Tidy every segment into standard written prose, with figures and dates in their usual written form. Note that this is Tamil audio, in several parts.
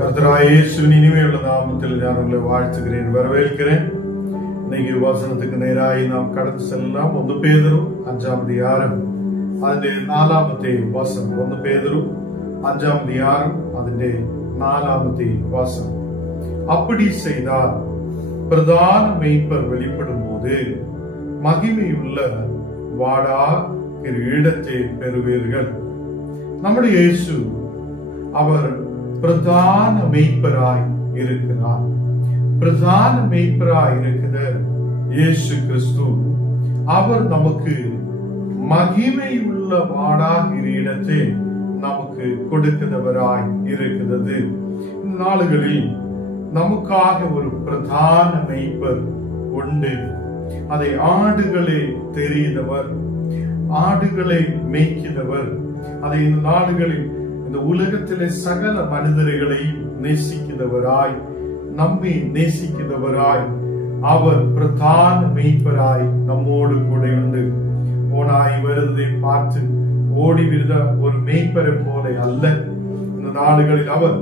கர்த்தராகிய இயேசுவின் இனிமையுள்ள நாமத்தில் நான் உங்களை வாழ்த்துகிறேன், வரவேற்கிறேன். இன்னைக்கு வசனத்துக்கு நேராக நாம் கடந்து செல்லலாம். 1 பேதுரு 5ஆம் அதிகாரம் അതിന്റെ 4ാമത്തെ വചനം. 1 പേതുരു 5ஆம் அதிகாரம் അതിന്റെ 4ാമത്തെ வசனம். அப்படி செய்தால் பிரதான மேய்ப்பர் வெளிப்படும் போது மகிமையுள்ள வாடா கிரீடத்தை பெறுவீர்கள். நம்முடைய இயேசு அவர் பிரதான மேய்ப்பராய் இருக்கிறார். பிரதான மேய்ப்பராய் இருக்கிற இயேசு கிறிஸ்து அவர் நமக்கு மகிமையுள்ள வாடா கிரீடத்தை நமக்கு கொடுக்கிறவராய் இருக்கிறது. இந்த நாளுகளில் நமக்காக ஒரு பிரதான மேய்ப்பர் உண்டு. அதை ஆடுகளை தெரிந்தவர், ஆடுகளை மேய்க்கிறவர். அதை இந்த நாடுகளில் இந்த உலகத்திலே சகல மனிதர்களையும் நேசிக்கிறவராய், நம்மை நேசிக்கிறவராய், அவர் பிரதான மேய்ப்பராய் நம்மோடு கூட உண்டு. ஓனாய் வருவதை பார்த்து ஓடிவிட ஒரு மேய்ப்பரை போல அல்ல. இந்த நாடுகளில் அவர்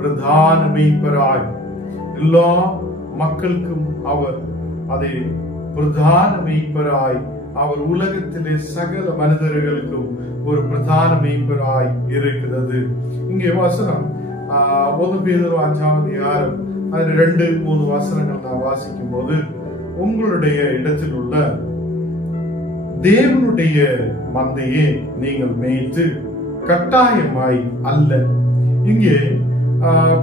பிரதான மேய்ப்பராய் எல்லா மக்களுக்கும் அவர் அதை பிரதான மேய்ப்பராய், அவர் உலகத்திலே சகல மனிதர்களுக்கும் ஒரு பிரதான மேய்ப்பராய் இருக்கிறது. இங்கே வசனம் 1 பேதுரு 5ஆம் அதிகாரம் அதில் 2-3 வசனங்கள் நான் வாசிக்கும் போது, உங்களுடைய இடத்தில் உள்ள தேவனுடைய மந்தையே நீங்கள் மேய்த்து கட்டாயமாய் அல்ல. இங்கே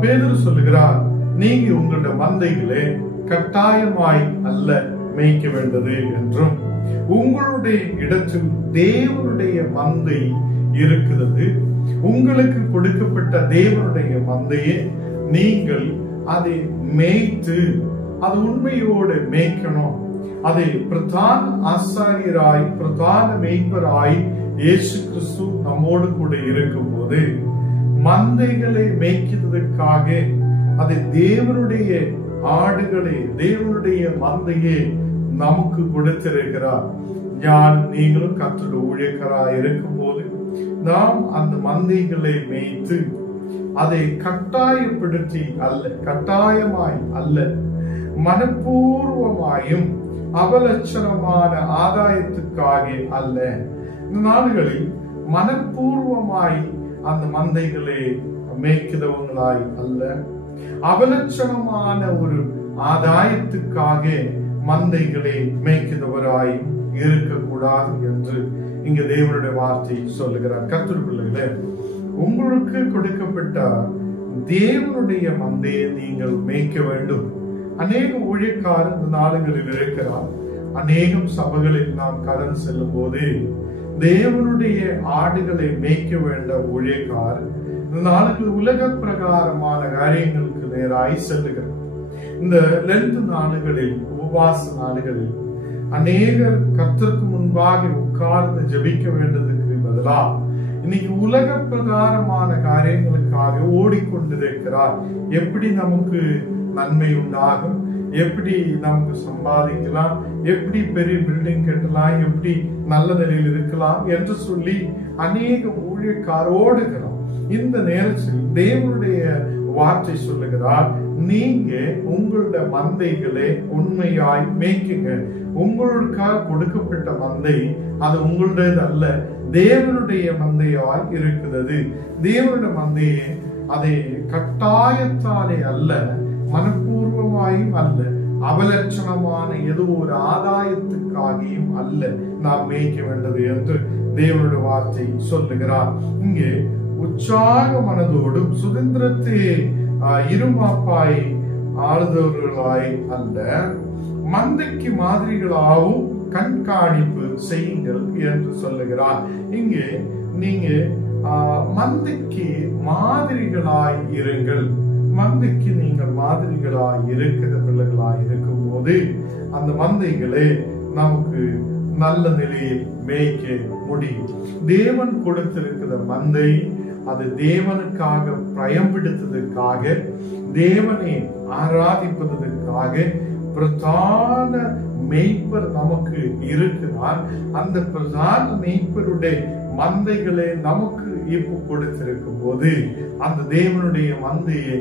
பேதுரு சொல்லுகிறார், நீங்க உங்களுடைய மந்தைகளே கட்டாயமாய் அல்ல மேய்க்க வேண்டது என்றும், உங்களுடைய இடத்தில் தேவனுடைய மந்தை இருக்கிறது. உங்களுக்கு கொடுக்கப்பட்ட தேவனுடைய மந்தையை நீங்கள் அதை மேய்த்து அது உண்மையோடு மேய்க்கணும். அதை பிரதான ஆசாரியராய், பிரதான மேய்ப்பராய் இயேசு கிறிஸ்து நம்மோடு கூட இருக்கும் போது மந்தைகளை மேய்க்கிறதுக்காக அதை தேவனுடைய ஆடுகளை, தேவனுடைய மந்தையை நமக்கு கொடுத்திருக்கிறார். நீங்களும் கர்த்தருடைய ஊழியக்காராய் இருக்கும் போது நாம் அந்த மந்தைகளை மேய்த்து அதை கட்டாயப்படுத்தி அல்ல, கட்டாயமாய் அல்ல, மனப்பூர்வமாயும் அவலட்சணமான ஆதாயத்துக்காக அல்ல. இந்த நாடுகளில் மனப்பூர்வமாய் அந்த மந்தைகளை மேய்க்கிறவங்களாய் அல்ல, அவலட்சணமான ஒரு ஆதாயத்துக்காக மந்தைகளை மேய்க்கிறவராய் இருக்கக்கூடாது என்று இங்க தேவனுடைய வார்த்தை சொல்லுகிறார். கர்த்தர் பிள்ளைகளே, உங்களுக்கு கொடுக்கப்பட்ட தேவனுடைய மந்தையை நீங்கள் மேய்க்க வேண்டும். அநேக ஊழியக்காரர் இந்த நாடுகளில் இருக்கிறார். அநேகம் சபைகளில் நாம் கடந்து செல்லும் போது தேவனுடைய ஆடுகளை மேய்க்க வேண்ட ஊழியக்காரர் இந்த நாடுகள் உலக பிரகாரமான காரியங்களுக்கு நேராய் செல்லுகிறார். இந்த லென்த் நாடுகளில், உபவாச நாடுகளில் அநேகர் கர்த்தருக்கு முன்பாக உட்கார்ந்து ஜெபிக்க வேண்டதுக்கு பதிலா இன்னைக்கு உலக பிரகாரமான காரியங்களுக்காக ஓடிக்கொண்டிருக்கிறார். எப்படி நமக்கு நன்மை உண்டாகும், எப்படி நமக்கு சம்பாதிக்கலாம், எப்படி பெரிய பில்டிங் கட்டலாம், எப்படி நல்ல நிலையில் இருக்கலாம் என்று சொல்லி அநேக ஊழியக்காரர் ஓடுகிறோம். இந்த நேரத்தில் தேவனுடைய வார்த்தை சொல்லுகிறார், நீங்க உங்களுடைய மந்தைகளை உண்மையாய் மேய்க்குங்க. உங்களுக்காக கொடுக்கப்பட்ட மந்தை அது உங்களுடையது அல்ல, தேவனுடைய மந்தையாய் இருக்கிறது. தேவனுடைய மந்தையை அதை கட்டாயத்தாலே அல்ல, மனப்பூர்வமாயும் அல்ல, அவலட்சணமான ஏதோ ஒரு ஆதாயத்துக்காகியும் அல்ல நாம் மேய்க்க வேண்டது என்று தேவனுடைய வார்த்தை சொல்லுகிறார். இங்கே உற்சாக மனதோடும் சுதந்திரத்தை இருமாப்பாய் ஆளுதவர்களாய் அல்ல, மந்தைக்கு மாதிரிகளாகவும் கண்காணிப்பு செய்யுங்கள் என்று சொல்லுகிறார். இங்கே நீங்க மந்தைக்கு மாதிரிகளாய் இருங்கள். மந்தைக்கு நீங்கள் மாதிரிகளாய் இருக்கிற பிள்ளைகளாய் இருக்கும் போது அந்த மந்தைகளே நமக்கு நல்ல நிலையில் மேய்க்க முடியும். தேவன் கொடுத்திருக்கிற மந்தை அது தேவனுக்காக பயன்படுத்துவதற்காக, தேவனை ஆராதிப்பதற்காக பிரதான மேய்ப்பர் நமக்கு இருக்கிறார். அந்த பிரதான மேய்ப்பருடைய மந்தைகளை நமக்கு இப்போ கொடுத்திருக்கும் போது அந்த தேவனுடைய மந்தையை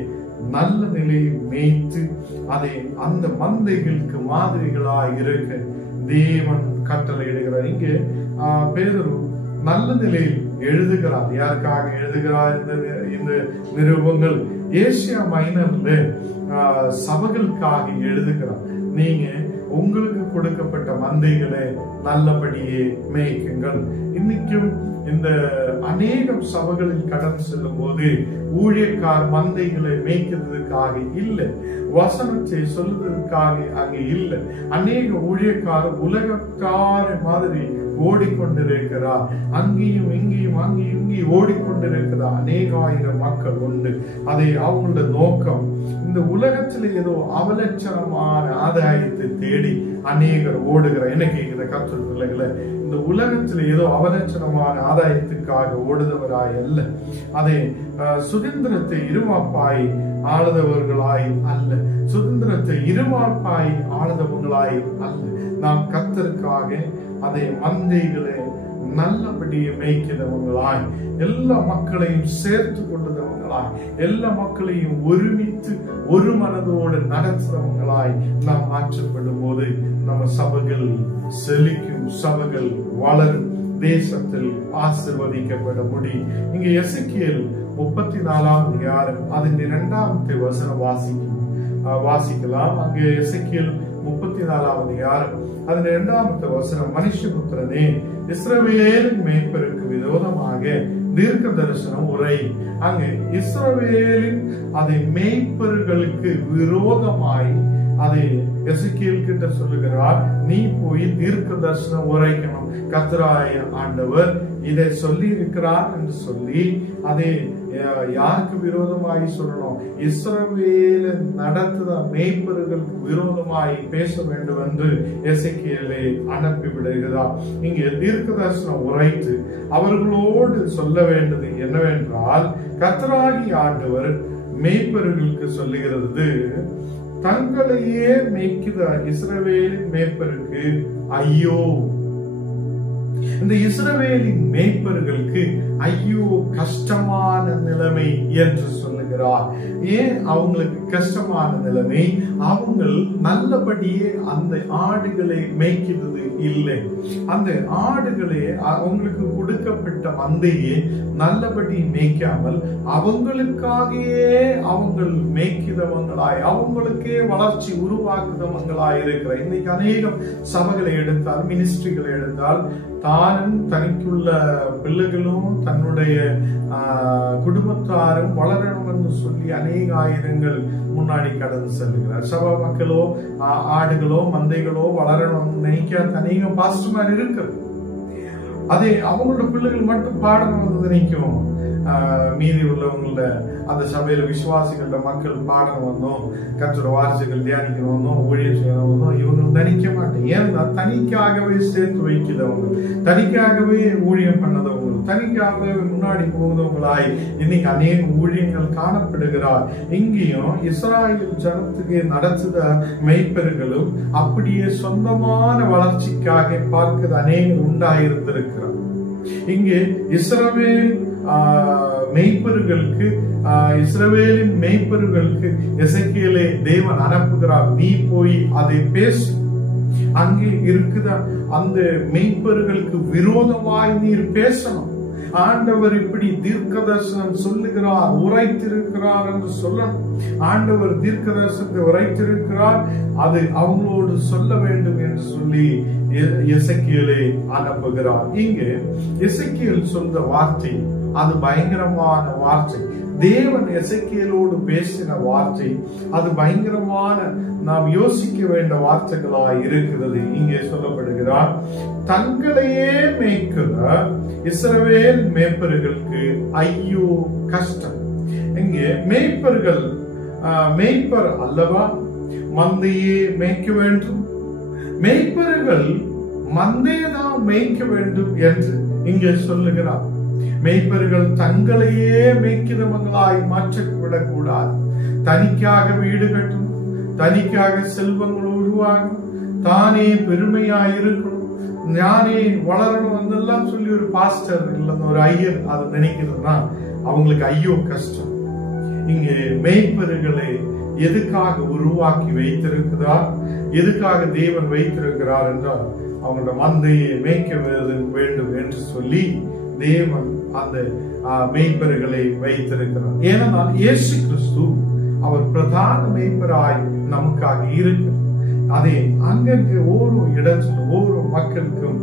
நல்ல நிலையில் மேய்த்து அதை அந்த மந்தைகளுக்கு மாதிரிகளாய் இருக்க தேவன் கட்டளையிடுகிறார். இங்கே பேதுரு நல்ல நிலையில் எழுதுகிறார். யாருக்காக எழுதுகிறார் இந்த நிருபங்கள்? ஏசியா மைனர்ல சபைகளுக்காக எழுதுகிறார். நீங்க உங்களுக்கு கொடுக்கப்பட்ட மந்தைகளை நல்லபடியே மேய்க்குங்கள். இன்னைக்கும் இந்த அநேகம் சபைகளில் கடந்து செல்லும் போது ஊழியக்கார் மந்தைகளை மேய்க்கிறதுக்காக இல்லை, வசனத்தை சொல்லுவதற்காக அங்கே இல்லை. அநேக ஊழியக்கார் உலகக்கார மாதிரி ஓடிக்கொண்டிருக்கிறார். அங்கேயும் இங்கேயும் அங்கேயும் இங்கேயும் ஓடிக்கொண்டிருக்கிறார். அநேக ஆயிரம் மக்கள் உண்டு. அதை அவங்களோட நோக்கம் இந்த உலகத்துல ஏதோ அவலட்சணமான ஆதாயத்தை தேடி அநேகர் ஓடுகிறார். என்ன கேட்கிற கர்த்தர் பிள்ளைகளை, இந்த உலகத்துல ஏதோ அவலட்சணமான ஆதாயத்துக்காக ஓடுதவராய் அல்ல, அதை சுதந்திரத்தை இருமாப்பாய் ஆளுதவர்களாய் அல்ல, சுதந்திரத்தை இருமாப்பாய் ஆளுதவர்களாய் அல்ல. நாம் கர்த்தருக்காக அதை மந்தைகளை நல்லபடியை மேய்க்கிறவங்களாய், எல்லா மக்களையும் சேர்த்து கொண்டவங்களாய், எல்லா மக்களையும் ஒருமித்து ஒரு மனதோடு நடத்துறவங்களாய் நாம் மாற்றப்படும் போது நம்ம சபைகள் செழிக்கும், சபைகள் வளரும், தேசத்தில் ஆசீர்வதிக்கப்பட முடியும். இங்க எசேக்கியேல் 34ஆம் அதிகாரம் அதன் 2வது வசனம் வாசிக்கலாம். அங்கே எசேக்கியேல் 34ஆம் அதிகாரம் அதன் 2வது வசனம், மனுஷபுத்திரனே, இஸ்ரவேலின் மேய்ப்பருக்கு விரோதமாக தீர்க்க தரிசனம் உரை. அங்க இஸ்ரவேலின் அதை மேய்ப்பர்களுக்கு விரோதமாய் அதை எசேக்கியேல் கிட்ட சொல்லுகிறார், நீ போய் தீர்க்க தரிசனம் உரைக்கணும். கர்த்தராகிய ஆண்டவர் இதை சொல்லி இருக்கிறார் என்று சொல்லி அதை யாருக்கு விரோதமாய் சொல்லணும்? இஸ்ரவேலை நடத்துத மேய்ப்பர்களுக்கு விரோதமாய் பேச வேண்டும் என்று எசேக்கியேலை அனுப்பி விடுகிறார். இங்கே தீர்க்க தரிசனம் உரைத்து அவர்களோடு சொல்ல வேண்டியது என்னவென்றால், கர்த்தராகிய ஆண்டவர் மேய்ப்பர்களுக்கு சொல்லுகிறது, தங்களையே மேய்க்கிற இஸ்ரவேலின் மேய்ப்பருக்கு ஐயோ. இந்த இஸ்ரவேலின் மேய்ப்பர்களுக்கு ஐயோ கஷ்டமான நிலைமை என்று சொல்லுகிறார். ஏன் அவங்களுக்கு கஷ்டமான நிலைமை? அவங்க நல்லபடியே அந்த ஆடுகளை மேய்க்கிறது இல்லை. அந்த ஆடுகளே அவங்களுக்கு கொடுக்கப்பட்ட மந்தையே நல்லபடி மேய்க்காமல் அவங்களுக்காகவே அவங்க மேய்க்கிறவங்களாய், அவங்களுக்கே வளர்ச்சி உருவாக்குறவங்களாய் இருக்கிற இன்னைக்கு அநேகம் சபைகளை எடுத்தால், மினிஸ்ட்ரிகளை எடுத்தால், தானும் தனிக்குள்ள பிள்ளைகளும் தன்னுடைய குடும்பத்தாரும் வளரணும் என்று சொல்லி அநேக ஆயிரங்கள் முன்னாடி கடந்து செல்லுகிறார். சபை மக்களோ ஆடுகளோ மந்தைகளோ வளரணும் நினைக்காத அநேக பாஸ்டர்மார் இருக்கிறது. அதே அவங்களோட பிள்ளைகள் மட்டும் பாடணும் நினைக்கும். மீதி உள்ளவங்கள அந்த சபையில விசுவாசிகள மக்கள் பாடணும் வந்தோம், கர்த்தருடைய வார்த்தைகள் தியானிக்கணும் வந்தோம், ஊழியம் செய்யணும் வந்தோம், இவங்க தனிக்க மாட்டேன். ஏன்னா தனிக்காகவே சேர்த்து வைக்கிறவங்க, தனிக்காகவே ஊழியம் பண்ணதவங்க, தனிக்காகவே முன்னாடி போகிறவங்களாய் இன்னைக்கு அநேக ஊழியங்கள் காணப்படுகிறார். இங்கேயும் இஸ்ராயேல் ஜனத்துக்கு நடத்துத மெய்ப்பர்களும் அப்படியே சொந்தமான வளர்ச்சிக்காக பார்க்கிற அநேகம் உண்டாயிருந்திருக்கிறார். இங்கே இஸ்ரவேல் மெய்ப்பர்களுக்கு, இஸ்ரவேலின் மெய்ப்பர்களுக்கு எசேக்கியேலை தேவன் அனுப்புகிறார், நீ போய் அதை பேசு. அங்கே இருக்குத அந்த மெய்ப்பர்களுக்கு விரோதமாய் நீர் பேசணும். ஆண்டவர் இப்படி தீர்க்க தரிசனம் சொல்லுகிறார், உரைத்திருக்கிறார் என்று சொல்லணும். ஆண்டவர் தீர்க்க தரிசனத்தை உரைத்திருக்கிறார், அது அவங்களோடு சொல்ல வேண்டும் என்று சொல்லி எசேக்கியேலை அனுப்புகிறார். இங்கே எசேக்கியேல் சொல்ற வார்த்தை அது பயங்கரமான வார்த்தை. தேவன் எசேக்கியேலோடு பேசின வார்த்தை அது பயங்கரமான, நாம் யோசிக்க வேண்டிய வார்த்தைகளாய் இருக்கிறது. இங்கே சொல்லப்படுகிறார், தங்களையே மேய்க்கிற இஸ்ரவேல் மேய்ப்பர்களுக்கு ஐயோ கஷ்டம். இங்கே மேய்ப்பர்கள் மேய்ப்பர் அல்லவா மந்தையே மேய்க்க வேண்டும், மேய்ப்பர்கள் மந்தையதான் மேய்க்க வேண்டும் என்று இங்கே சொல்லுகிறார். மேய்ப்பர்கள் தங்களையே மேய்க்கிறவங்களாய் மாற்றிவிடக் கூடாது. தனிக்காக வீடு கட்டணும், தனிக்காக செல்வங்கள் உருவாகணும், தானே பெருமையாய் இருக்கணும், ஞானே வளரணும் என்றெல்லாம் சொல்லி ஒரு பாஸ்டர் இல்ல ஒரு ஐயர் அது நினைக்கிறதுனா அவங்களுக்கு ஐயோ கஷ்டம். இங்கே மேய்ப்பர்களை எதுக்காக உருவாக்கி வைத்திருக்கிறார், எதுக்காக தேவன் வைத்திருக்கிறார் என்றால் அவங்களோட மந்தையை மேய்க்க வேண்டும் என்று சொல்லி தேவன் அந்த மேய்ப்பர்களை வைத்திருக்கிறார். ஏனென்றால் இயேசு கிறிஸ்து அவர் பிரதான மேய்ப்பராய் நமக்காக இருக்கு. அதே அங்கங்கே ஒவ்வொரு இடத்துல ஒவ்வொரு மக்களுக்கும்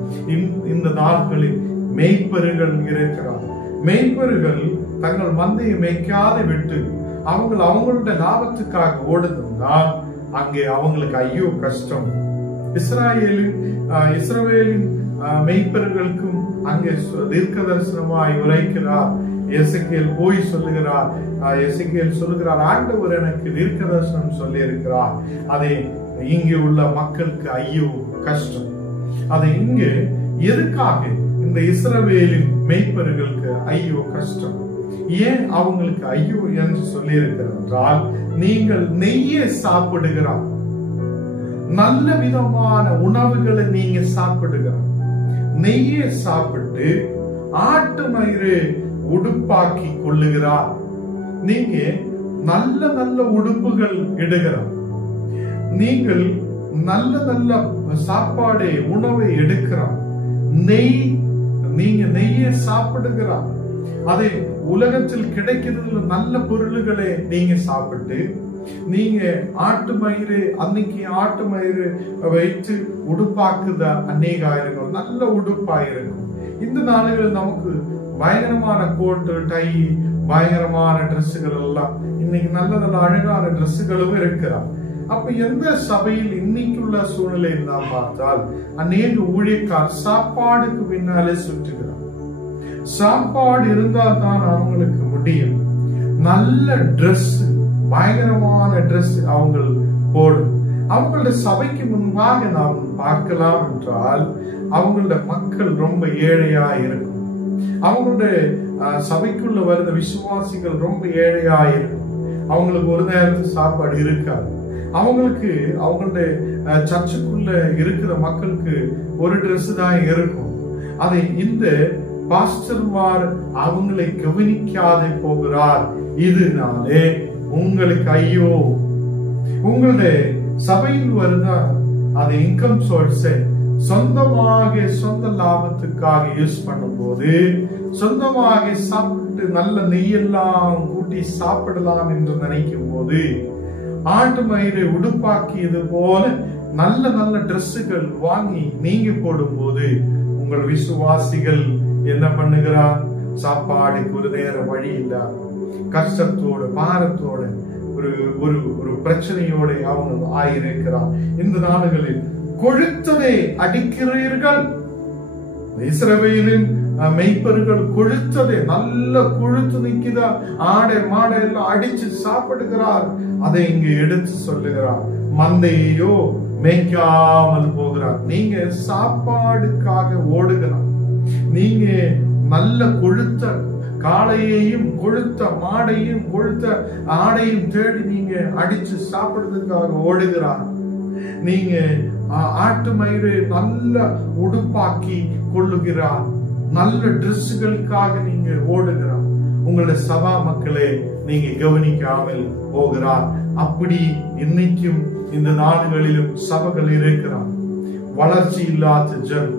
இந்த நாட்களில் மேய்ப்பர்கள் இருக்கிறார். மேய்ப்பர்கள் தங்கள் மந்தையை மேய்க்காத விட்டு அவங்களுடைய லாபத்துக்காக ஓடுனால் அங்கே அவங்களுக்கு ஐயோ கஷ்டம். இஸ்ரவேலின் மெய்ப்பர்களுக்கும் அங்கே தீர்க்க தரிசனமாய் உரைக்கிறார். எசேக்கியேல் போய் சொல்லுகிறார். எசேக்கியேல் சொல்லுகிறார், ஆண்டவர் எனக்கு தீர்க்க தரிசனம் சொல்லி இருக்கிறார். அதை இங்கே உள்ள மக்களுக்கு ஐயோ கஷ்டம். அதை இங்கே எதுக்காக இந்த இஸ்ரவேலின் மெய்ப்பர்களுக்கு ஐயோ கஷ்டம், ஏன் அவங்களுக்கு ஐயோ என்று சொல்லி இருக்கிறார் என்றால், நீங்கள் நெய்யை சாப்பிடுகிறார், நல்ல விதமான உணவுகளை நீங்க சாப்பிடுகிறார், நெய்யை சாப்பிட்டு ஆட்டு மயிரை உடுப்பாக்கி கொள்ளுகிறார், நீங்க நல்ல நல்ல உடுப்புகள் இடுகிறார், நீங்கள் நல்ல நல்ல சாப்பாடு உணவை எடுக்கிறார், நீங்க நெய்யை சாப்பிடுகிறார். அதை உலகத்தில் கிடைக்கிறது நல்ல பொருள்களை நீங்க சாப்பிட்டு நீங்க ஆட்டு மயிறு அன்னைக்கு ஆட்டு மயிறு வைத்து உடுப்பாக்குத அநேகாயிரங்கள் நல்ல உடுப்பாயிருக்கும். இந்த நாடுகள் நமக்கு பயங்கரமான கோட்டு டை பயங்கரமான டிரெஸ்ஸுகள் எல்லாம் இன்னைக்கு நல்ல நல்ல அழகான டிரெஸ்ஸுகளும் இருக்கிறார். அப்ப எந்த சபையில் இன்னைக்குள்ள சூழ்நிலை நாம் பார்த்தால் அநேக ஊழியக்கார் சாப்பாடுக்கு பின்னாலே சுற்றுகிறார். சாப்பாடு இருந்தால் தான் அவங்களுக்கு முடியும். நல்ல டிரெஸ் பயங்கரமான டிரெஸ் அவங்க போடும். அவங்களோட சபைக்கு முன்பாக நாம் பார்க்கலாம் என்றால் அவங்களோட மக்கள் ரொம்ப ஏழையா இருக்கும். அவங்களுடைய சபைக்குள்ள வருத விசுவாசிகள் ரொம்ப ஏழையா இருக்கும். அவங்களுக்கு ஒரு நேரத்து சாப்பாடு இருக்காது. அவங்களுக்கு அவங்களுடைய சர்ச்சுக்குள்ள இருக்கிற மக்களுக்கு ஒரு டிரெஸ் தான் இருக்கும். அதை இந்த பாஸ்டர்மார் அவங்களை கவனிக்காதே போகிறார். இதனாலே உங்களுக்கு ஐயோ. உங்களுடைய சபையில் வருதா அது இன்கம் சோர்ஸ் சொந்தமாக சொந்த லாபத்துக்காக யூஸ் பண்ணும் போது சொந்தமாக சாப்பிட்டு நல்ல நெய்யெல்லாம் கூட்டி சாப்பிடலாம் என்று நினைக்கும் போது ஆட்டு மயிரை உடுப்பாக்கியது போல நல்ல நல்ல டிரெஸ்ஸுகள் வாங்கி நீங்க போடும் போது உங்கள் விசுவாசிகள் என்ன பண்ணுகிறார்? சாப்பாடுக்கு ஒரு நேரம் வழி இல்லாம கஷ்டத்தோட பாரத்தோட ஒரு ஒரு ஒரு பிரச்சனையோட அவங்க ஆயிருக்கிறார். இந்த நாடுகளில் கொழுத்ததை அடிக்கிறீர்கள். இஸ்ரவேலின் மெய்ப்பர்கள் கொழுத்ததை நல்ல கொழுத்து நிற்குதா ஆடை மாடை எல்லாம் அடிச்சு சாப்பிடுகிறார். அதை இங்கு எடுத்து சொல்லுகிறார். மந்தையோ மேய்க்காமல் போகிறார். நீங்க சாப்பாடுக்காக ஓடுகிறார். நீங்க நல்ல கொழுத்த காளையையும் கொழுத்த மாடையும் கொழுத்த ஆடையும் தேடி நீங்க அடிச்சு சாப்பிடுறதுக்காக ஓடுகிறார். நீங்க ஆட்டு மயிரை நல்ல உடுப்பாக்கி கொள்ளுகிறார். நல்ல டிரெஸ்களுக்காக நீங்க ஓடுகிறார். உங்களுடைய சபா மக்களே நீங்க கவனிக்காமல் போகிறார். அப்படி இன்னைக்கும் இந்த நாடுகளிலும் சபைகள் இருக்கிறார். வளர்ச்சி இல்லாத ஜன்,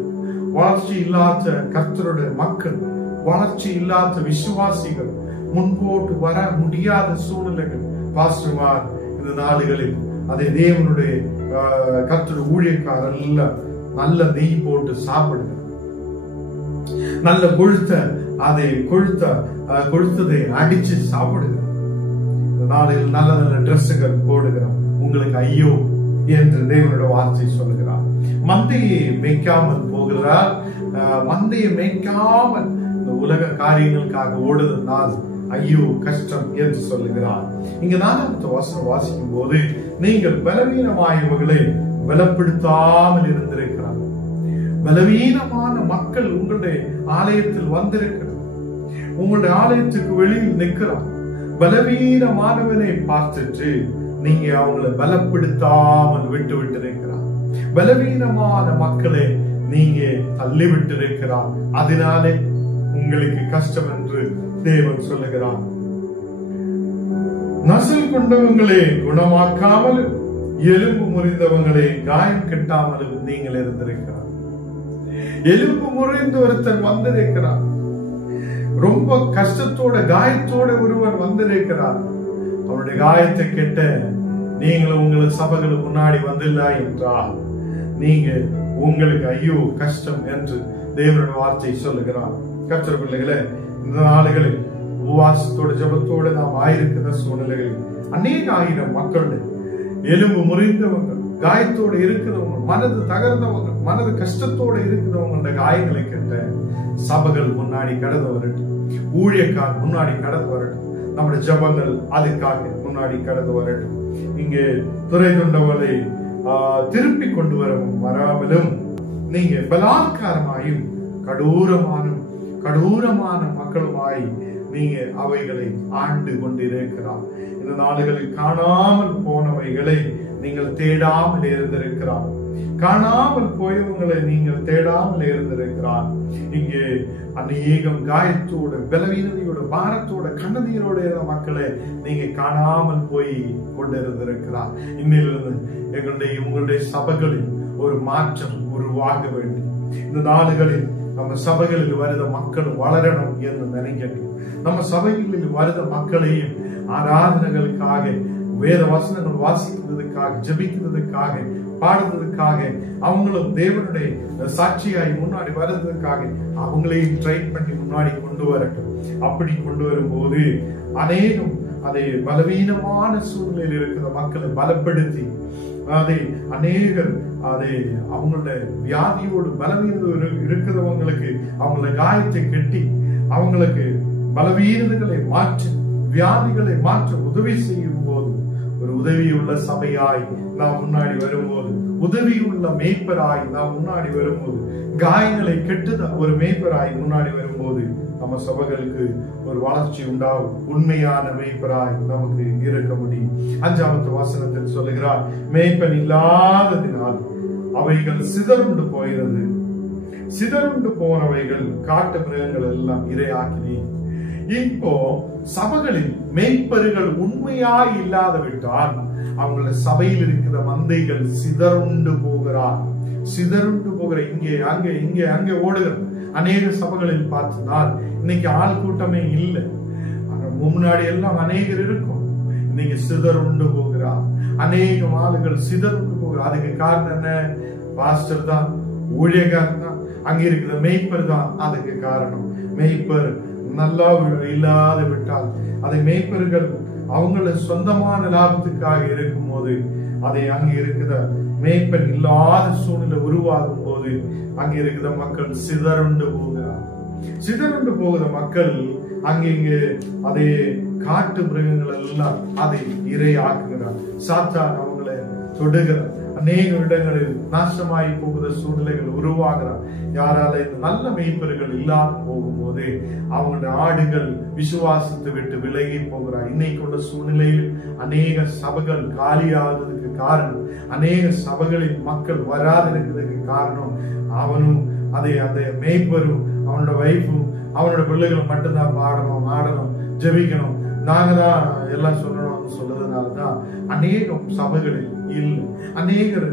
வளர்ச்சி இல்லாத கர்த்தருடைய மக்கள், வளர்ச்சி இல்லாத விசுவாசிகள், முன்போட்டு வர முடியாத சூழ்நிலைகள் பாஸ்டர்மார் இந்த நாடுகளில் அதை தேவனுடைய கர்த்தருடைய ஊழியக்காரர் நல்ல நெய் போட்டு சாப்பிடுங்க. நல்ல கொழுத்த அதை கொழுத்ததை அடிச்சு சாப்பிடுங்க. இந்த நாளில் நல்ல நல்ல டிரெஸ்ஸுகள் போடுகிறார். உங்களுக்கு ஐயோ என்று தேவனுடைய வார்த்தை சொல்லுகிறார். மந்தையை மேய்க்காமல் போகிறார். மந்தையை மேய்க்காமல் இந்த உலக காரியங்களுக்காக ஓடுவதனால் ஐயோ கஷ்டம் என்று சொல்லுகிறார். இங்க 4வது வசனம் வாசிக்கும் போது நீங்கள் பலவீனமாயவர்களை பலப்படுத்தாமல் இருந்திருக்கிறார். பலவீனமான மக்கள் உங்களுடைய ஆலயத்தில் வந்திருக்கிறார். உங்களுடைய ஆலயத்துக்கு வெளியில் நிற்கிறார். பலவீனமானவனை பார்த்துட்டு நீங்க அவங்களை பலப்படுத்தாமல் விட்டு இருக்கிறார். பலவீனமான மக்களை நீங்க தள்ளி விட்டு இருக்கிறார். அதனாலே உங்களுக்கு கஷ்டம் என்று தேவன் சொல்லுகிறார், நசல் கொண்டவங்களே குணமாக்காமலும் எலும்பு முறிந்தவங்களே காயம் கட்டாமலும் நீங்கள் இருந்திருக்கிறார். எலும்பு முறிந்து ஒருத்தன் வந்திருக்கிறார். ரொம்ப கஷ்டத்தோட காயத்தோட ஒருவன் வந்திருக்கிறார். அவருடைய காயத்தை கெட்ட நீங்களும் உங்கள் சபைகளுக்கு முன்னாடி வந்தில்ல என்றால் நீங்க உங்களுக்கு ஐயோ கஷ்டம் என்று தேவனுடைய வார்த்தை சொல்லுகிறார். கர்த்தர் பிள்ளைகளே, இந்த நாடுகளில் உபவாசத்தோட ஜபத்தோட நாம் ஆயிருக்கிற சூழ்நிலைகளில் அநேக ஆயிரம் மக்கள் எலும்பு முறிந்தவங்க, காயத்தோடு இருக்கிறவங்க, மனது தகர்ந்தவங்க, மனது கஷ்டத்தோடு இருக்கிறவங்களோட காயங்களை கெட்ட சபைகள் முன்னாடி கடந்து வரட்டும், ஊழியக்கார் முன்னாடி கடந்து வரட்டும், நம்முடைய ஜபங்கள் அதுக்காக முன்னாடி கடந்து வரட்டும். இங்கே துறை கொண்டவர்களை திருப்பி கொண்டு வராமலும் நீங்க பலாத்காரமாயும் கடூரமான மக்களுமாய் நீங்க அவைகளை ஆண்டு கொண்டிருக்கிறார். இந்த நாடுகளில் காணாமல் போனவைகளை நீங்கள் தேடாமல் இருந்திருக்கிறார். காணாமல் போயவங்களை நீங்கள் தேடாமல் இருந்திருக்கிறார். இங்கே அநேகம் காயத்தோட, பலவீனதையோட, பாரத்தோட, கண்ணீரோட இருந்த மக்களை நீங்க காணாமல் போய் கொண்டிருந்திருக்கிறார். இன்னிலிருந்து உங்களுடைய சபைகளில் ஒரு மாற்றம் உருவாக வேண்டும். இந்த நாடுகளில் நம்ம சபைகளில் வருத மக்கள் வளரணும் என்று நினைக்கணும். நம்ம சபைகளில் வருத மக்களையும் ஆராதனைகளுக்காக, வேத வசனங்கள் வாசிக்கிறதுக்காக, ஜபிக்கிறதுக்காக, பாடுறதுக்காக, அவங்களும் தேவனுடைய சாட்சியாய் முன்னாடி வர்றதுக்காக அவங்களையும் ட்ரெயின் பண்ணி முன்னாடி கொண்டு வரட்டும். அப்படி கொண்டு வரும்போது அநேகம் அதை பலவீனமான சூழ்நிலையில் இருக்கிற மக்களை பலப்படுத்தி அதை அநேகர் அதை அவங்களோட வியாதியோடு பலவீனம் இருக்கிறவங்களுக்கு அவங்களோட காயத்தை கட்டி அவங்களுக்கு பலவீனங்களை மாற்றி வியாதிகளை மாற்ற உதவி செய்யும் போது, ஒரு உதவியுள்ள சபையாய் நாம் முன்னாடி வரும்போது, உதவியுள்ள மேய்ப்பராய் நாம் முன்னாடி வரும்போது, காயங்களை கெட்டுத ஒரு மேய்ப்பராய் முன்னாடி வரும்போது நம்ம சபைகளுக்கு ஒரு வளர்ச்சி உண்டாகும். உண்மையான மேய்ப்பராய் நமக்கு இருக்க முடியும். 5வது வசனத்தில் சொல்லுகிறார், மேய்ப்பன் இல்லாததினால் அவைகள் சிதறுண்டு போகிறது, சிதறுண்டு போனவைகள் காட்டு மிருகங்கள் எல்லாம் இரையாக்கினேன். இப்போ சபைகளில் மேய்ப்பர்கள் உண்மையாய் இல்லாத விட்டால் அவங்கள சபையில் இருக்கிற மந்தைகள் சிதறுண்டு போகிறார். சிதறுண்டு போகிற இங்கே அங்கே இங்கே அங்கே ஓடுகிற அநேக சபைகளில் பார்த்தால் இன்னைக்கு ஆள் கூட்டமே இல்லை. முன்னாடி எல்லாம் அநேகர் இருக்கும், இன்னைக்கு சிதறுண்டு போகிறார். அநேக ஆளுகள் சிதறுண்டு போகிறார். அதுக்கு காரணம் என்ன? பாஸ்டர் தான், ஊழியக்காரன் தான், அங்க இருக்கிற மேய்ப்பர் தான் அதுக்கு காரணம். மேய்ப்பர் நல்லா இல்லாத விட்டால் அதை மேய்ப்பர்கள் அவங்கள சொந்தமான லாபத்துக்காக இருக்கும் போது, அதை அங்க இருக்கிற மேய்ப்பன் இல்லாத சூழ்நிலை உருவாகும் போது அங்க இருக்கிற மக்கள் சிதறுண்டு போகிறார். சிதறுண்டு போகிற மக்கள் அங்கே அதை காட்டு மிருகங்கள் எல்லாம் அதை இரையாக்குகிறார். சாத்தான் அவங்களை தொடுகிறார். அநேக இடங்களில் நாசமாய் போகிற சூழ்நிலைகள் உருவாகிறார். யாரால இந்த நல்ல மேய்ப்பர்கள் இல்லாத போகும்போது அவங்களுடைய ஆடுகள் விசுவாசத்தை விட்டு விலகி போகிறார். இன்னைக்கு உள்ள சூழ்நிலையில் அநேக சபைகள் காலியாகிறதுக்கு காரணம், அநேக சபைகளில் மக்கள் வராதிருக்கிறதுக்கு காரணம் அவனும் அந்த மேய்ப்பரும் அவனோட வைஃபும் அவனோட பிள்ளைகள் மட்டும்தான் பாடணும், ஆடணும், ஜெபிக்கணும், நாங்க தான் எல்லாம் சொல்லணும்னு சொல்றதுனாலதான் அநேகம் சபைகளில் இல்லை. அநேகர்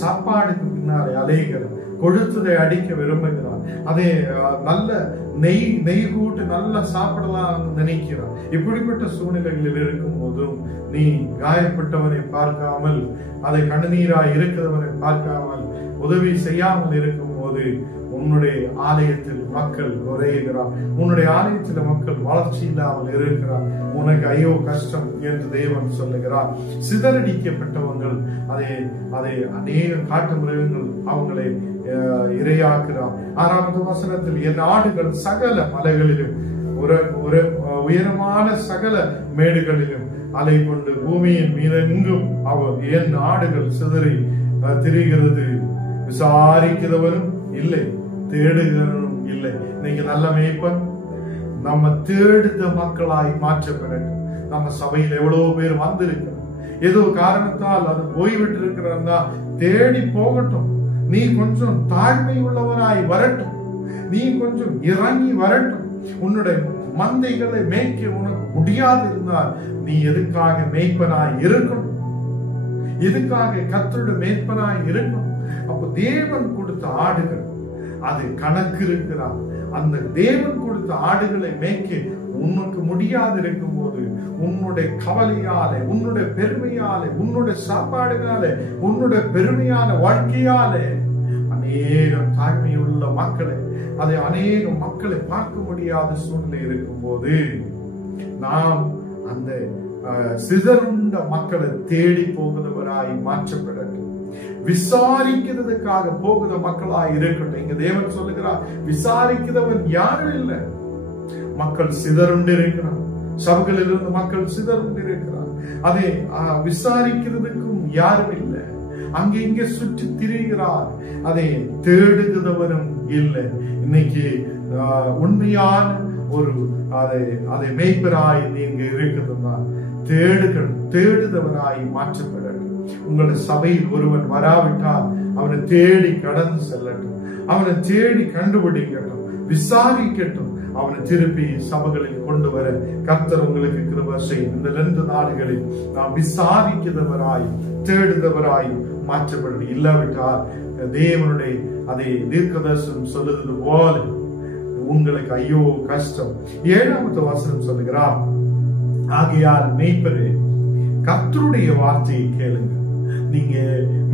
சாப்பாடுக்கு பின்னாலே அலைகிற கொழுத்ததை அடிக்க விரும்புகிறார். அதே நல்ல நெய் கூட்டு நல்லா சாப்பிடலாம் நினைக்கிறார். இப்படிப்பட்ட சூழ்நிலைகளில் இருக்கும் போதும் நீ காயப்பட்டவனை பார்க்காமல், அதை கண்ணீராய் இருக்கிறவனை பார்க்காமல், உதவி செய்யாமல் இருக்கும் போது உன்னுடைய ஆலயத்தில் மக்கள் குறைகிறார், உன்னுடைய ஆலயத்தில் மக்கள் வளர்ச்சி இல்லாமல் இருக்கிறார். உனக்கு ஐயோ கஷ்டம் என்று தேவன் சொல்லுகிறார். சிதறடிக்கப்பட்டவங்கள் அதை அநேக காட்டு மிருகங்கள் அவங்களை இரையாக்குறார். 6வது வசனத்தில் என் ஆடுகள் சகல மலைகளிலும் ஒரு உயரமான சகல மேடுகளிலும் அலை கொண்டு பூமியின் மீதெங்கும் என் ஆடுகள் சிதறி திரிகிறது, விசாரிக்கிறவரும் இல்லை, தேடுகிறவரும் இல்லை. இன்னைக்கு நல்ல மேய்ப்பன் நம்ம தேடுத மக்களாய் மாற்றப்படட்டும். நம்ம சபையில் எவ்வளவு பேர் வந்திருக்கிறோம், ஏதோ காரணத்தால் அது போய்விட்டு இருக்கிறதா தேடி போகட்டும். நீ கொஞ்சம் தாழ்மை உள்ளவனாய் வரட்டும், நீ கொஞ்சம் இறங்கி வரட்டும். உன்னுடைய மந்தைகளை மேய்க்க உனக்கு முடியாது இருந்தால் நீ எதுக்காக மேய்ப்பனாய் இருக்கணும்? எதுக்காக கர்த்தருடைய மேய்ப்பனாய் இருக்கணும்? அப்ப தேவன் கொடுத்த ஆடுகள் அது கணக்கு இருக்கிறார். அந்த தேவன் கொடுத்த ஆடுகளை மேய்க்க உனக்கு முடியாது இருக்கும் போது உன்னுடைய கவலையாலே, உன்னுடைய பெருமையாலே, உன்னுடைய சாப்பாடுகளாலே, உன்னுடைய பெருமையான வாழ்க்கையாலே அநேகம் தாழ்மையுள்ள மக்களை, அதை அநேக மக்களை பார்க்க முடியாத சூழ்நிலை இருக்கும் போது நாம் அந்த சிதறுண்ட மக்களை தேடி போகிறவராய் மாற்றப்படட்டும். விசாரிக்கிறதுக்காக போகிற மக்களாய் இருக்கட்டும். இங்க தேவன் சொல்லுகிறார், விசாரிக்கிறவன் யாரும் இல்லை. மக்கள் சிதறுண்டு இருக்கிறார். சபைகளில் இருந்து மக்கள் சிதறுண்டு இருக்கிறார். அதை விசாரிக்கிறதுக்கும் யாரும் இல்லை. அங்கே இங்கே சுற்றி திரிகிறார். அதை தேடுகிறவரும் இல்லை. இன்னைக்கு உண்மையான ஒரு அதை மேய்ப்பராய் நீங்க இருக்கிறதுனா தேடுதவராய் மாற்றப்படட்டும். உங்களுடைய சபையில் ஒருவன் வராவிட்டால் அவனை தேடி கடந்து செல்லட்டும். அவனை தேடி கண்டுபிடிக்கட்டும், விசாரிக்கட்டும். அவனை திருப்பி சபைகளில் கொண்டு வர கர்த்தர் உங்களுக்கு கிருபை செய்யும். இந்த 2 நாடுகளில் நாம் விசாரிக்கிறவராய் தேடுதவராய் மாற்றப்படும். இல்லாவிட்டால் தேவனுடைய அதை தீர்க்கதரிசனம் சொல்லுவது போல உங்களுக்கு ஐயோ கஷ்டம். 7வது வசனம் சொல்லுகிறார், ஆகையால் மேய்ப்பரே கர்த்தருடைய வார்த்தையை கேளுங்க. நீங்க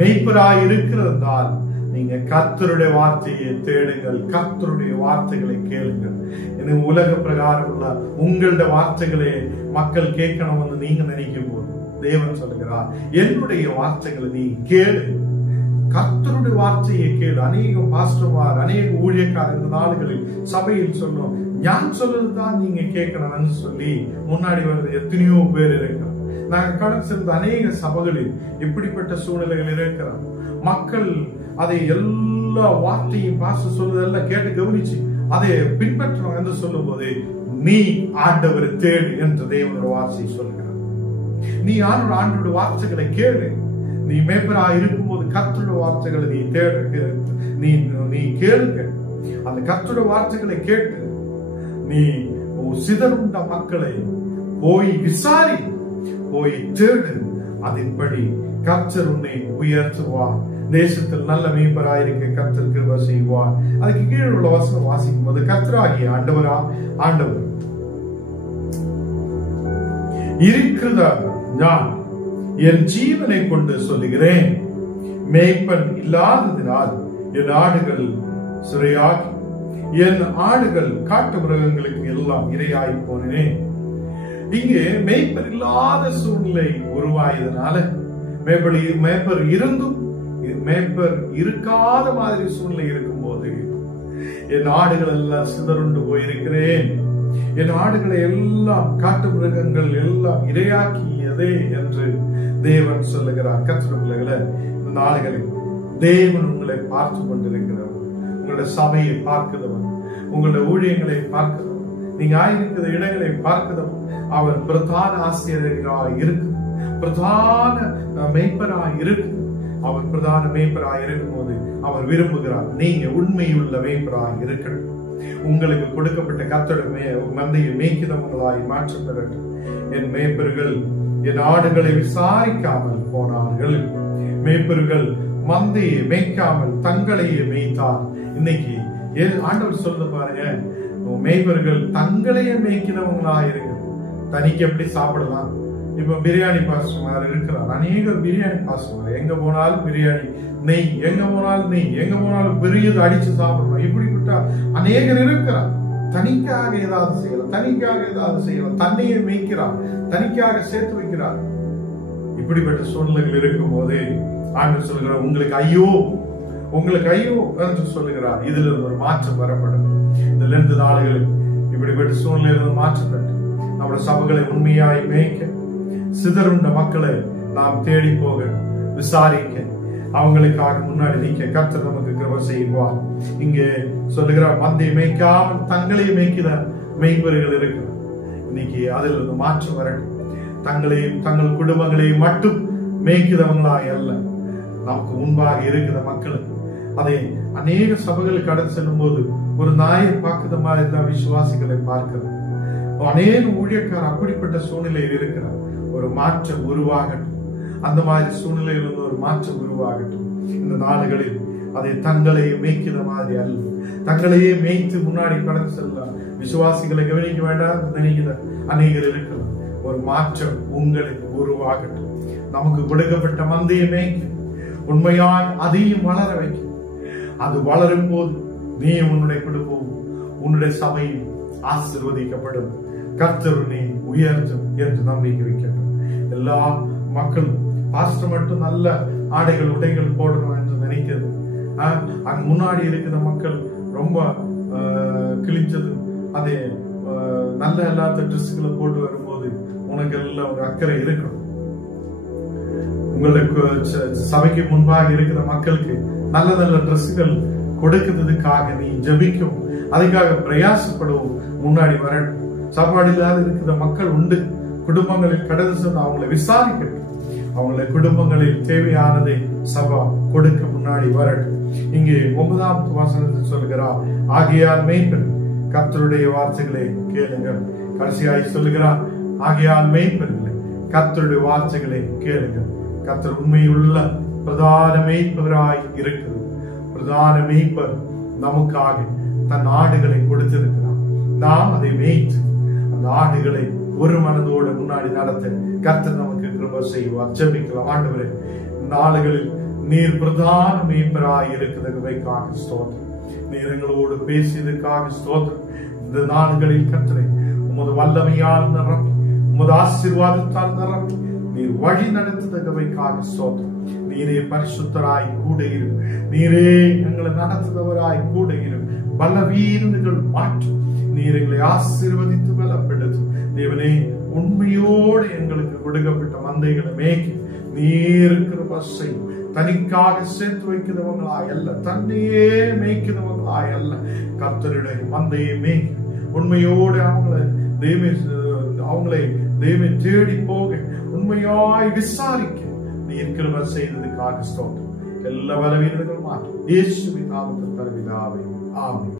மேய்ப்பராய் இருக்கிறதால் நீங்க கர்த்தருடைய வார்த்தையை தேடுங்கள், கர்த்தருடைய வார்த்தைகளை கேளுங்கள். எனக்கு உலக பிரகாரம் உள்ள உங்களுடைய வார்த்தைகளை மக்கள் கேட்கணும்னு நீங்க நினைக்கும் போது தேவன் சொல்லுகிறார், என்னுடைய வார்த்தைகளை நீ கேளு, கர்த்தருடைய வார்த்தையை கேளு. அநேக பாஸ்டர்மார், அநேக ஊழியக்காரர் இந்த நாடுகளில் சபையில் சொல்லும், ஞான் சொல்றதுதான் நீங்க கேட்கணும்னு சொல்லி முன்னாடி வருது எத்தனையோ பேர் இருக்கிறோம். நாங்க கடந்து சென்ற அநேக சபைகளில் இப்படிப்பட்ட சூழ்நிலைகள் இருக்கிறோம். மக்கள் அதை எல்லா வார்த்தையும் பாஸ்டர் சொல்றதெல்லாம் கேட்டு கவனிச்சு அதை பின்பற்றணும் என்று சொல்லும் போது நீ ஆண்டவரை தேடு என்று தேவனுடைய வார்த்தையை சொல்லுகிறார். நீ ஆண்டோட வார்த்தைகளை கேளு. நீ மேய்ப்பரா இருக்கும் போது கர்த்தருடைய வார்த்தைகளை நீ தேடு, நீ கேளுங்க. அந்த கர்த்தருடைய வார்த்தைகளை கேட்டு நீ சிதறுண்ட மக்களை போய் விசாரி, போய் தேடு. அதன்படி கர்த்தர் உன்னை உயர்த்துவார். தேசத்தில் நல்ல மேய்ப்பராயிருக்க கர்த்தர் கிருபை செய்வார். அதுக்கு கீழே உள்ள வசனம் வாசிக்கும் போது, கர்த்தராகிய ஆண்டவர் இருக்கிறத நான் என் ஜீவனை கொண்டு சொல்லுகிறேன், மேய்ப்பன் இல்லாததினால் என் ஆடுகள் சிறையாகி என் ஆடுகள் காட்டு மிருகங்களுக்கு எல்லாம் இரையாய் போனேன். இங்கே மேய்ப்பர் இல்லாத சூழ்நிலை உருவாயதனால, மேய்ப்பர் இருந்தும் மேய்ப்பர் இருக்காத மாதிரி சூழ்நிலை இருக்கும் போது என் ஆடுகள் எல்லாம் சிதறுண்டு போயிருக்கிறேன், என் ஆடுகளை எல்லாம் காட்டு மிருகங்கள் எல்லாம் இரையாக்கியதே என்று தேவன் சொல்லுகிறார். கர்த்தருடைய பிள்ளைகளே, இந்த நாடுகளில் தேவன் உங்களை பார்த்து கொண்டிருக்கிறவர், உங்களுடைய சபையை பார்க்கிறவர், உங்களுடைய ஊழியங்களை பார்க்கிறவர், நீங்க ஆயிருக்கிற இடங்களை பார்க்கிறவர். அவர் பிரதான ஆசிரியராக இருக்கு, பிரதான மேய்ப்பராக இருக்கு. அவர் பிரதான மேய்ப்பராக இருக்கும் போது அவர் விரும்புகிறார் நீங்க உண்மையுள்ள மேய்ப்பராக இருக்கணும். உங்களுக்கு கொடுக்கப்பட்ட கர்த்தருடைய மந்தையை மேய்க்கிறவங்களாய் மாற்றப்படட்டும். என் மேய்ப்பர்கள் என் ஆடுகளை விசாரிக்காமல் போனார்கள். மேய்ப்பர்கள் மந்தையை மேய்க்காமல் தங்களையே மேய்த்தார். இன்னைக்கு ஆண்டவர் சொல்ல பாருங்க, மேய்ப்பர்கள் தங்களையே மேய்க்கிறவங்களா இருக்கு. தனிக்கு எப்படி சாப்பிடலாம்? இப்ப பிரியாணி பாஸ்டர் இருக்கிறார், அநேக பிரியாணி பாஸ்டர், எங்க போனாலும் பிரியாணி, நெய், எங்க போனாலும் நெய், எங்க போனாலும் பெரியது அடிச்சு சாப்பிடணும். இப்படிப்பட்ட அநேகர் இருக்கிறார். தனிக்காக ஏதாவது செய்யலாம், தனிக்காக ஏதாவது செய்யலாம், தன்னையே மேய்க்கிறார், தனிக்காக சேர்த்து வைக்கிறார். இப்படிப்பட்ட சூழ்நிலைகள் இருக்கும் போது ஆண்டவர் சொல்லுகிறார், உங்களுக்கு ஐயோ, உங்களுக்கு ஐயோ என்று சொல்லுகிறார். இதுல இருந்து ஒரு மாற்றம் வரப்படும். இந்த 2 நாடுகளில் இப்படிப்பட்ட சூழ்நிலையிலிருந்து மாற்றப்பட்டு நம்முடைய சபைகளை உண்மையாய் மேய்க்க, சிதறுண்ட மக்களை நாம் தேடி போக, விசாரிக்க, அவங்களுக்காக முன்னாடி நிற்க கர்த்தர் நமக்கு கிருபை செய்வார். இங்கே சொல்லுகிறார், மந்தையை மேய்க்காமல் தங்களை மேய்க்கிற மேய்ப்பர்கள் இருக்கிறார். இன்னைக்கு அதில் இருந்து மாற்றம் வரட்டும். தங்களையும் தங்கள் குடும்பங்களையும் மட்டும் மேய்க்கிறவங்களாய் அல்ல, நமக்கு முன்பாக இருக்கிற மக்களுக்கு. அதை அநேக சபைகளுக்கு கடந்து செல்லும் போது ஒரு நாயை பார்க்கிற மாதிரி தான் விசுவாசிகளை பார்க்கிறது. அநேக ஊழியக்காரர் அப்படிப்பட்ட சூழ்நிலையில் இருக்கிறார். ஒரு மாற்றம் உருவாகட்டும். அந்த மாதிரி சூழ்நிலையில் ஒரு மாற்றம் உருவாகட்டும். இந்த நாடுகளில் அதை தங்களையே மேய்க்கிற மாதிரி அல்ல, தங்களையே மேய்த்து முன்னாடி கடந்து செல்லலாம். விசுவாசிகளை கவனிக்க வேண்டாம் நினைக்கிற அநேகர் இருக்கலாம். ஒரு மாற்றம் உங்களில் உருவாகட்டும். நமக்கு கொடுக்கப்பட்ட மந்தையுமே உண்மையாய் அதையும் வளர வைக்கும். அது வளரும் போது நீ உன்னுடைய குடும்பம் உன்னுடைய சபையும் ஆசீர்வதிக்கப்படும். கர்த்தர் நீ உயர்த்தும் என்று நம்பிக்கை வைக்கட்டும். எல்லா மக்களும் பாஸ்டர் மட்டும் நல்ல ஆடைகள் உடைகள் போடணும் என்று நினைக்கிறது. அங்க முன்னாடி இருக்கிற மக்கள் ரொம்ப கிழிஞ்சது அதே நல்ல எல்லாத்த ட்ரெஸ்களை போட்டு வரும்போது உனக்கு எல்லாம் ஒரு அக்கறை இருக்கணும். உங்களுக்கு சபைக்கு முன்பாக இருக்கிற மக்களுக்கு நல்ல நல்ல ட்ரெஸ்கள் கொடுக்கிறதுக்காக நீ ஜபிக்கும், அதுக்காக பிரயாசப்படவும் முன்னாடி வரணும். சாப்பாடு இல்லாத இருக்கிற மக்கள் உண்டு. குடும்பங்களில் கடந்து சென்று அவங்களை விசாரிக்கட்டும். அவங்கள குடும்பங்களில் தேவையானதை சபா கொடுக்க முன்னாடி வரட்டும். இங்கே 9ஆம் வசனத்தில் சொல்லுகிறார், ஆகையால் மேய்ப்பன் கர்த்தருடைய வார்த்தைகளை கேளுங்கள். கடைசியாய் சொல்லுகிறார், ஆகையால் மேய்ப்பன் கர்த்தருடைய வார்த்தைகளை கேளுங்கள். கர்த்தர் உண்மையுள்ள பிரதான மேய்ப்பவராய் இருக்கிறது. பிரதான மேய்ப்பர் நமக்காக தன் ஆடுகளை கொடுத்திருக்கிறார். நாம் அதை மேய்த்து அந்த ஆடுகளை ஒரு மனதோடு முன்னாடி நடத்த கர்த்தர் நமக்கு கிருபை செய்வார். ஜெபிக்கலாம். ஆண்டவரே, இந்த நாடுகளில் நீர் பிரதான மேய்ப்பராய் இருக்கிறதுக்காக ஸ்தோத்திரம். நீர் எங்களோடு பேசியதற்காக ஸ்தோத்திரம். இந்த நாடுகளில் கர்த்தரை உமது வல்லமையால் நிரப்பி உமது ஆசீர்வாதத்தால் நிரப்பி நீர் வழி நடத்துவதற்காக ஸ்தோத்திரம். நீரே பரிசுத்தராய் கூட இரு. நீரே எங்களை நடத்துபவராய் கூட இரு. பலவீனங்கள் மாற்றும். நீர் எங்களை ஆசீர்வதித்து பலப்படுத்தும். தேவனே, உண்மையோடு எங்களுக்கு கொடுக்கப்பட்ட மந்தைகளை மேய்க்க நீர் கிருபை செய்யும். தனிக்காக சேர்த்து வைக்கிறவங்களா அல்ல, தன்னையே மேய்க்கிறவங்களா அல்ல, கர்த்தருடைய மந்தையை மேய்க்க உண்மையோடு அவங்களை தெய்வமே தேடி போக உண்மையாய் விசாரிக்க நீர் கிருபை செய்ததுக்காக ஸ்தோத்திரம். எல்லா பலவீனங்களும் மாற்றும். இயேசுவின் நாமத்தில் பிதாவே, ஆமென்.